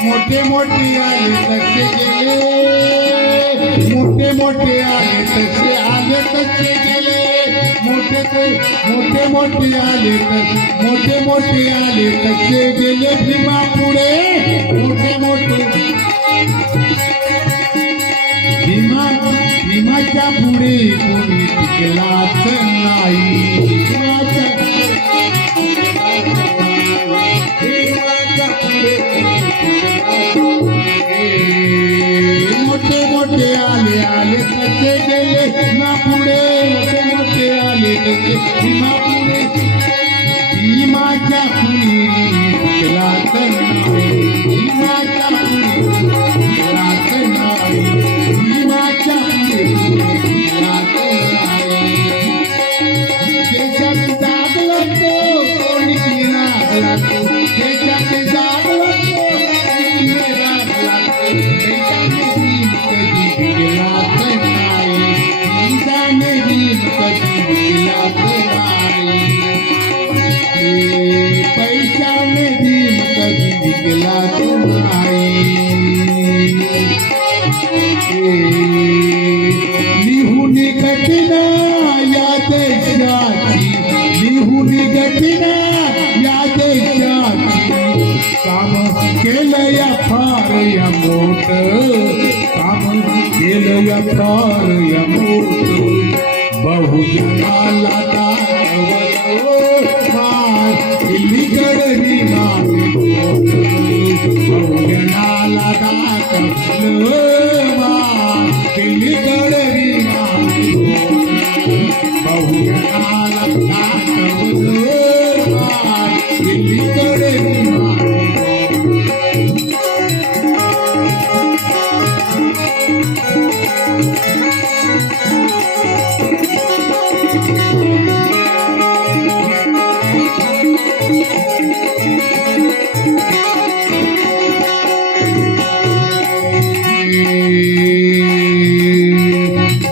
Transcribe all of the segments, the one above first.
मोठे मोठे आले तसे गेले, मोठे मोठे आले तसे आले तसे गेले, मोठे मोठे आले मोठे मोठे आले तसे गेले भीमा पुढे, मोठे मोठे भीमाच्या पुढे कोणी टिकलाच नाही, मोठे मोठे आले आले तसे गेले भीमा पुढे, मोठे मोठे आले तसे भीमा पुढे, भीमाच्या पुढे टिकलाच नाही, भीमाच्या पुढे टिकलाच नाही, भीमाच्या पुढे टिकलाच नाही. देशात जागला तो कोणी लागला तो, देशात जागला तो कोणी लागला तो, देशाने दिन कधी टिकलाच नाही, देशाने दिन कधी टिकलाच नाही, पैशाने दिन कधी टिकलाच नाही. लिहून घटना या देशाची, लिहून घटना या देशाची, काम केलं या फार या मोठ, काम केलं या फार या मोठ, बहुजनाला दाखवलं दिल्लीकडे विमाने मोठ, बहुजनाला दाखवलं दिल्लीकडे विमाने मोठ, बहुजनाला दाखवलं दिल्लीकडे विमाने.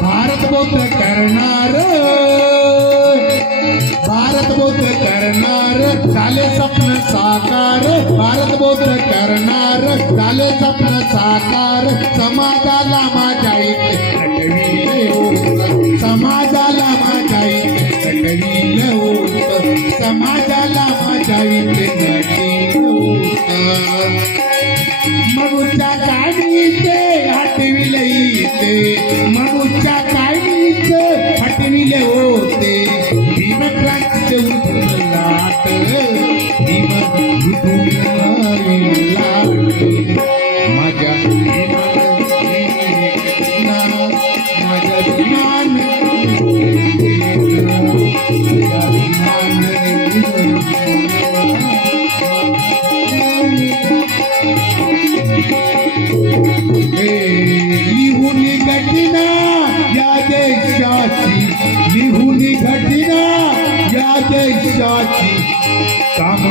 भारत बौद्ध करणार, भारत बौद्ध करणार झाले स्वप्न साकार, भारत बौद्ध करणार झाले स्वप्न साकार, समाजाला माझ्या इथे नटविले होत, समाजाला माझ्या इथे नटविले होत, समाजाला माझ्या इथे नटविले होत. मनुष्या काढीचे हटविले इथे, मनुष्या काढीचे हटविले होते, भीमक्रांतीचे उठून लाट, भीम उठून लाट, माझ्या माझ्या विमान लिहून घटना या देशाची, लिहून घटना या देशाची, काम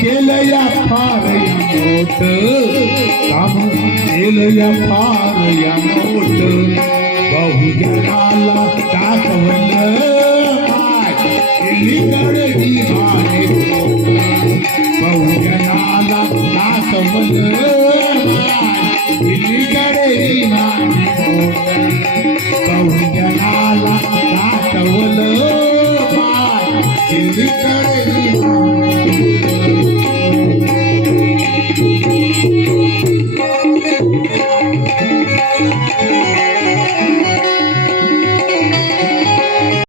केलं या फार या मोठ, काम केलं या फार या मोठ, बहुजनाला दाखवलं दिल्लीकडे विमाने मोठ, बहुजनाला दाखवलं दिल्लीकडे विमाने मोठ, बहुजनाला दाखवलं दिल्लीकडे